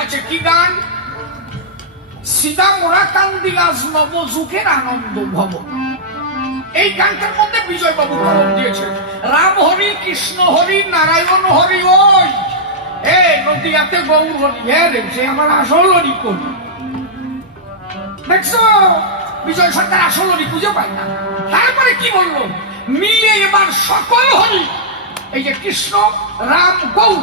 আছে, কি গান? সীতা মোরা কান্দিলাস নব আনন্দ ভব। এই গানটার মধ্যে বিজয় বাবু কলম দিয়েছে রাম হরি, কৃষ্ণ হরি, নারায়ণ হরি, ওই। এ নদিয়াতে গৌর হরি হ্যাঁ সে আমার আসল হরি করি দেখছ? বিজয় সরকার আসল হরি খুঁজে পায় না। তারপরে কি বলল? মিলে এবার সকল হরি। এই যে কৃষ্ণ, রাম, গৌর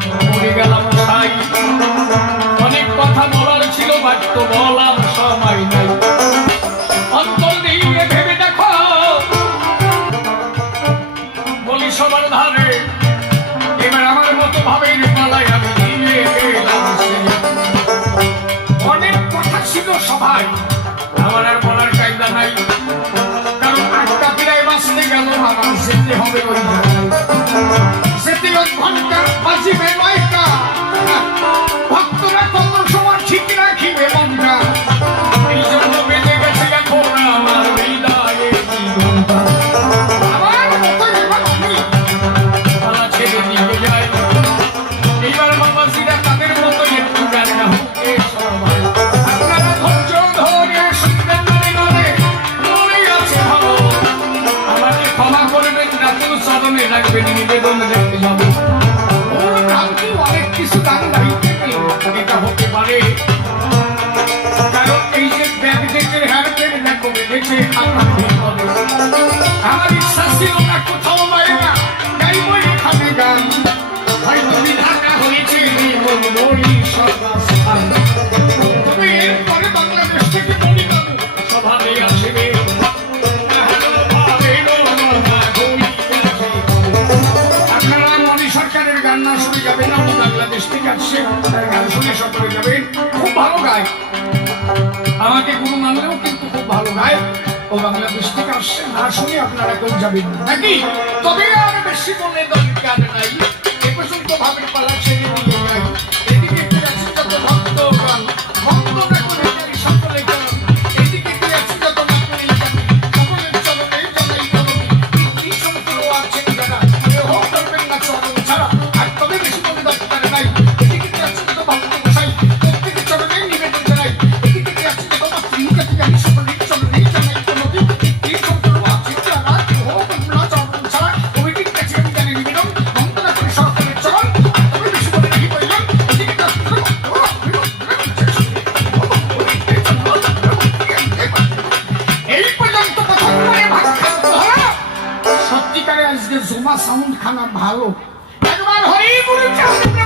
Thank you. খুব ভালো গায়। আমাকে গুরু মানলেও কিন্তু খুব ভালো গায়। ও বাংলাদেশ থেকে আসছে, না শুনে আপনারা কেউ যাবেন নাকি? তবে আর বেশি বলে দরকার নাই। এ পর্যন্ত ভাবের পালা ছেড়ে খানা ভালো। একবার হরি গুরু চাঁদ